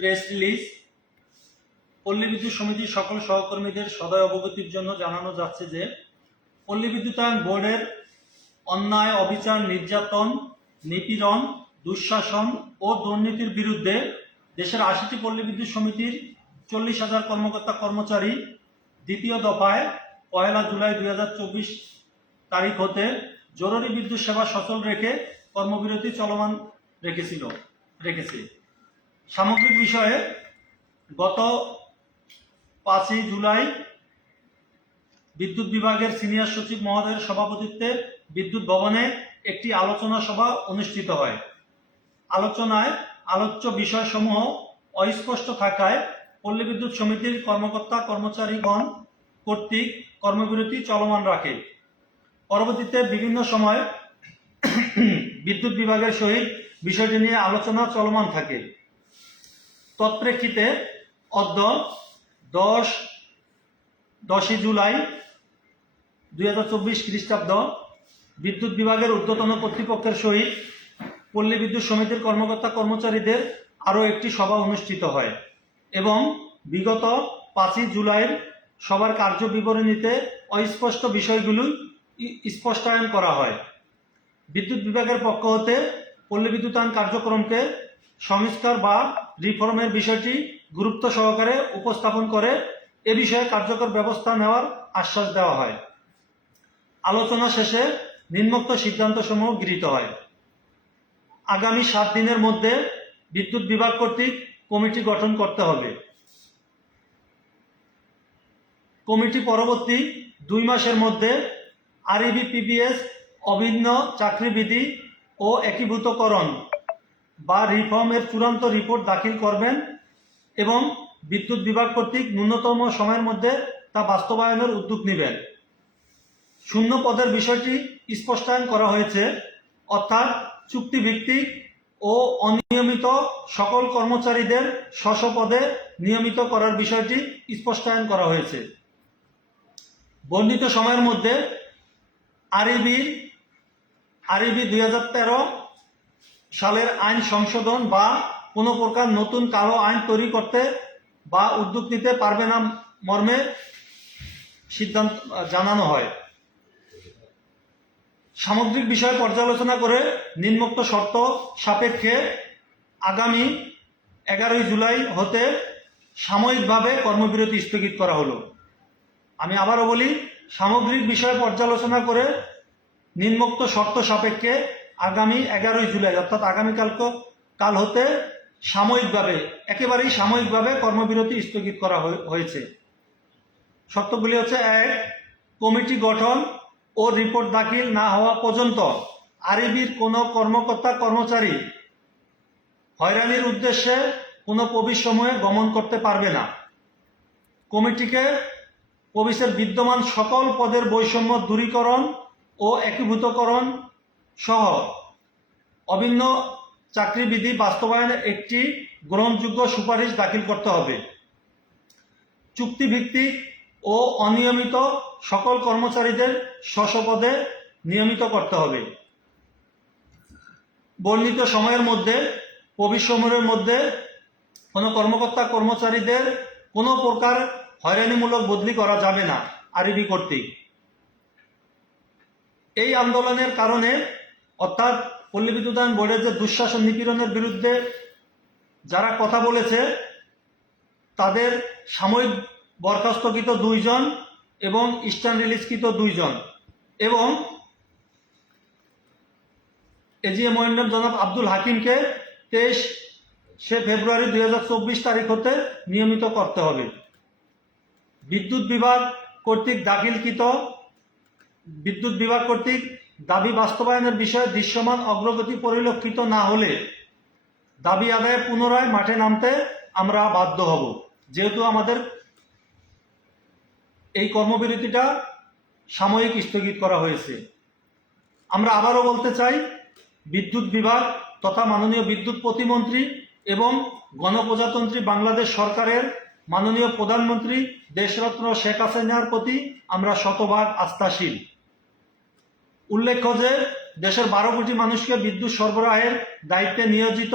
Press release পল্লী বিদ্যুৎ সমিতির সকল সহকর্মীদের সদয় অবগতির জন্য জানানো যাচ্ছে যে, পল্লী বিদ্যুতায়ন বোর্ডের অন্যায়, অবিচার, নির্যাতন, নিপীড়ন, দুঃশাসন ও দুর্নীতির বিরুদ্ধে দেশের আশিটি পল্লী বিদ্যুৎ সমিতির চল্লিশ হাজার কর্মকর্তা কর্মচারী দ্বিতীয় দফায় পয়লা জুলাই দুই হাজার চব্বিশ তারিখ হতে জরুরি বিদ্যুৎ সেবা সচল রেখে কর্মবিরতি চলমান রেখেছিল রেখেছে। সামগ্রিক বিষয়ে গত পাঁচই জুলাই বিদ্যুৎ বিভাগের সিনিয়র সচিব মহোদয়ের সভাপতিত্বে বিদ্যুৎ ভবনে একটি আলোচনা সভা অনুষ্ঠিত হয়। আলোচনায় আলোচ্য বিষয়সমূহ অস্পষ্ট থাকায় পল্লী বিদ্যুৎ সমিতির কর্মকর্তা কর্মচারীগণ কর্তৃক কর্মবিরতি চলমান রাখে। পরবর্তীতে বিভিন্ন সময় বিদ্যুৎ বিভাগের সহিত বিষয়টি নিয়ে আলোচনা চলমান থাকে। তৎপ্রেক্ষিতে অদ্য দশ, দশই জুলাই দুই হাজার চব্বিশ খ্রিস্টাব্দ, বিদ্যুৎ বিভাগের ঊর্ধ্বতন কর্তৃপক্ষের সহিত পল্লী বিদ্যুৎ সমিতির কর্মকর্তা কর্মচারীদের আরও একটি সভা অনুষ্ঠিত হয় এবং বিগত পাঁচই জুলাইয়ের সবার কার্য বিবরণীতে অস্পষ্ট বিষয়গুলো স্পষ্টায়ন করা হয়। বিদ্যুৎ বিভাগের পক্ষ হতে পল্লী বিদ্যুতায়ন কার্যক্রমকে সংস্কার বা রিফর্মের বিষয়টি গুরুত্ব সহকারে উপস্থাপন করে এ বিষয়ে কার্যকর ব্যবস্থা নেওয়ার আশ্বাস দেওয়া হয়। আলোচনা শেষে নিম্নোক্ত সিদ্ধান্তসমূহ গৃহীত হয়। আগামী সাত দিনের মধ্যে বিদ্যুৎ বিভাগ কর্তৃক কমিটি গঠন করতে হবে। কমিটি পরবর্তী দুই মাসের মধ্যে আরইবি পিবিএস অভিন্ন চাকরিবিধি ও একীভূতকরণ বা রিফর্মের চূড়ান্ত রিপোর্ট দাখিল করবেন এবং বিদ্যুৎ বিভাগ কর্তৃক ন্যূনতম সময়ের মধ্যে তা বাস্তবায়নের উদ্যোগ নেবেন। শূন্য পদের বিষয়টি স্পষ্টায়ন করা হয়েছে, অর্থাৎ চুক্তিভিত্তিক ও অনিয়মিত সকল কর্মচারীদের স্ব পদে নিয়মিত করার বিষয়টি স্পষ্টায়ন করা হয়েছে। বর্ণিত সময়ের মধ্যে আরইবি আরইবি দুই সালের আইন সংশোধন বা কোনো প্রকার নতুন কালো আইন তৈরি করতে বা উদ্যোগ নিতে পারবে না মর্মে সিদ্ধান্ত জানানো হয়। সামগ্রিক বিষয় পর্যালোচনা করে নিম্নোক্ত শর্ত সাপেক্ষে আগামী এগারোই জুলাই হতে সাময়িকভাবে কর্মবিরতি স্থগিত করা হলো। আমি আবারও বলি, সামগ্রিক বিষয় পর্যালোচনা করে নিম্নোক্ত শর্ত সাপেক্ষে আগামী এগারোই জুলাই, অর্থাৎ আগামীকাল কাল হতে সাময়িকভাবে, একেবারেই সাময়িকভাবে কর্মবিরতি স্থগিত করা হয়ে- হয়েছে। শর্তগুলি হচ্ছে, এক, কমিটি গঠন ও রিপোর্ট দাখিল না হওয়া পর্যন্ত আরিবির কোনো কর্মকর্তা কর্মচারী হয়রানির উদ্দেশ্যে কোনো প্রবেশ সময়ে গমন করতে পারবে না। কমিটিকে প্রবেশের বিদ্যমান সকল পদের বৈষম্য দূরীকরণ ও একীভূতকরণ সহ অভিন্ন চাকরিবিধি বাস্তবায়নের একটি গ্রহণযোগ্য সুপারিশ দাখিল করতে হবে। চুক্তিভিত্তিক ও অনিয়মিত সকল কর্মচারীদের স্ব পদে নিয়মিত করতে হবে। বর্ণিত সময়ের মধ্যে সময়ের মধ্যে কোনো কর্মকর্তা কর্মচারীদের কোনো প্রকার হয়রানিমূলক বদলি করা যাবে না আরবি কর্তৃক। এই আন্দোলনের কারণে অর্থাৎ পল্লী বিদ্যুতায়ন বোর্ডের যে দুঃশাসন নিপীড়নের বিরুদ্ধে যারা কথা বলেছে, তাদের সাময়িক বরখাস্তকৃত দুইজন এবং ইস্টার্ন রিলিজকৃত দুইজন এবং এজিএম ওয়েন্ডম জনাব আব্দুল হাকিমকে তেইশ সে ফেব্রুয়ারি দুই হাজার চব্বিশ তারিখ হতে নিয়মিত করতে হবে। বিদ্যুৎ বিভাগ কর্তৃক দাখিলকৃত বিদ্যুৎ বিভাগ কর্তৃক দাবি বাস্তবায়নের বিষয়ে দৃশ্যমান অগ্রগতি পরিলক্ষিত না হলে দাবি আদায়ে পুনরায় মাঠে নামতে আমরা বাধ্য হব। যেহেতু আমাদের এই কর্মবিরতিটা সাময়িক স্থগিত করা হয়েছে। আমরা আবারও বলতে চাই, বিদ্যুৎ বিভাগ তথা মাননীয় বিদ্যুৎ প্রতিমন্ত্রী এবং গণপ্রজাতন্ত্রী বাংলাদেশ সরকারের মাননীয় প্রধানমন্ত্রী দেশরত্ন শেখ হাসিনার প্রতি আমরা শতভাগ আস্থাশীল। উল্লেখ্য যে, দেশের বারো কোটি মানুষকে বিদ্যুৎ সরবরাহের দায়িত্বে নিয়োজিত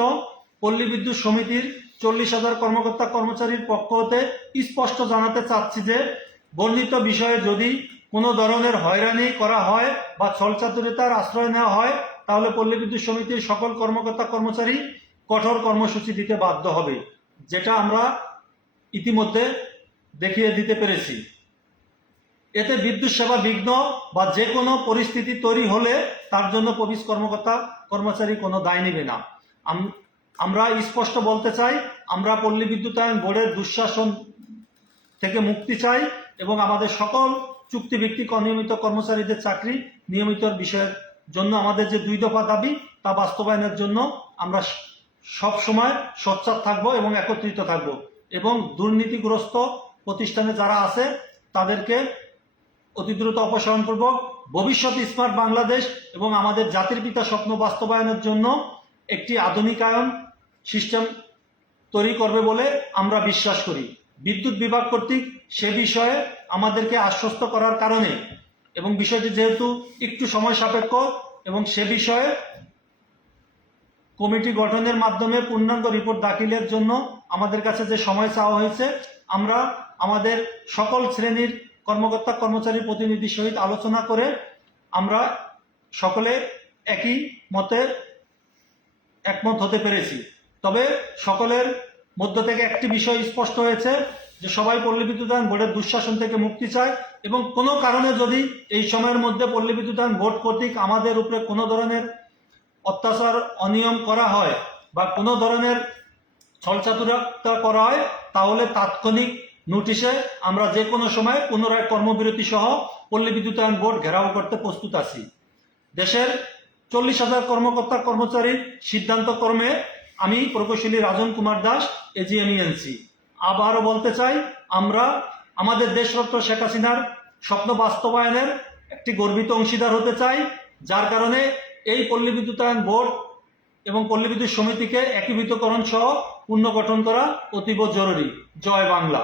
পল্লী বিদ্যুৎ সমিতির চল্লিশ হাজার কর্মকর্তা কর্মচারীর পক্ষ হতে স্পষ্ট জানাতে চাচ্ছি যে, বর্ণিত বিষয়ে যদি কোনো ধরনের হয়রানি করা হয় বা ছলচাতুরিতার আশ্রয় নেওয়া হয়, তাহলে পল্লী বিদ্যুৎ সমিতির সকল কর্মকর্তা কর্মচারী কঠোর কর্মসূচি দিতে বাধ্য হবে, যেটা আমরা ইতিমধ্যে দেখিয়ে দিতে পেরেছি। এতে বিদ্যুৎ সেবা বিঘ্ন বা যে কোনো পরিস্থিতি তৈরি হলে তার জন্য পুলিশ কর্মকর্তা, কর্মচারী কোনো দায় নেবে না। আমরা স্পষ্ট বলতে চাই, আমরা পল্লী বিদ্যুতায়ন বোর্ডের দুঃশাসন থেকে মুক্তি চাই এবং আমাদের সকল চুক্তিভিত্তিক অনিয়মিত কর্মচারীদের চাকরি নিয়মিত বিষয়ের জন্য আমাদের যে দুই দফা দাবি, তা বাস্তবায়নের জন্য আমরা সব সময় সোচ্চার থাকব এবং একত্রিত থাকব। এবং দুর্নীতিগ্রস্ত প্রতিষ্ঠানে যারা আছে, তাদেরকে অতি দ্রুত অপসারণপূর্বক ভবিষ্যৎ স্মার্ট বাংলাদেশ এবং আমাদের জাতির পিতা স্বপ্ন বাস্তবায়নের জন্য একটি আধুনিকায়ন সিস্টেম তৈরি করবে বলে আমরা বিশ্বাস করি। বিদ্যুৎ বিভাগ কর্তৃক সে বিষয়ে আমাদেরকে আশ্বস্ত করার কারণে এবং বিষয়টি যেহেতু একটু সময় সাপেক্ষ এবং সে বিষয়ে কমিটি গঠনের মাধ্যমে পূর্ণাঙ্গ রিপোর্ট দাখিলের জন্য আমাদের কাছে যে সময় চাওয়া হয়েছে, আমরা আমাদের সকল শ্রেণির কর্মকর্তা কর্মচারী প্রতিনিধির সহিত আলোচনা করে আমরা সকলে একই মতে একমত হতে পেরেছি। তবে সকলের মধ্য থেকে একটি বিষয় স্পষ্ট হয়েছে যে সবাই পল্লী বিদ্যুতায়ন বোর্ডের দুঃশাসন থেকে মুক্তি চায় এবং কোনো কারণে যদি এই সময়ের মধ্যে পল্লী বিদ্যুতায়ন বোর্ড কর্তৃক আমাদের উপরে কোনো ধরনের অত্যাচার অনিয়ম করা হয় বা কোনো ধরনের ছলচাতুরতা করা হয়, তাহলে তাৎক্ষণিক নোটিশে আমরা যে কোনো সময় পুনরায় কর্মবিরতি সহ পল্লী বিদ্যুতায়ন বোর্ড ঘেরাও করতে প্রস্তুত আছি। দেশের চল্লিশ হাজার কর্মকর্তা কর্মচারীর সিদ্ধান্ত কর্মে আমি প্রকৌশলী রাজন কুমার দাস এজিএমইএনসি আবারও বলতে চাই, আমরা আমাদের দেশরত্ন শেখ হাসিনার স্বপ্ন বাস্তবায়নের একটি গর্বিত অংশীদার হতে চাই, যার কারণে এই পল্লী বিদ্যুতায়ন বোর্ড এবং পল্লী বিদ্যুৎ সমিতিকে একীভূতকরণ সহ পুনর্গঠন করা অতীব জরুরি। জয় বাংলা।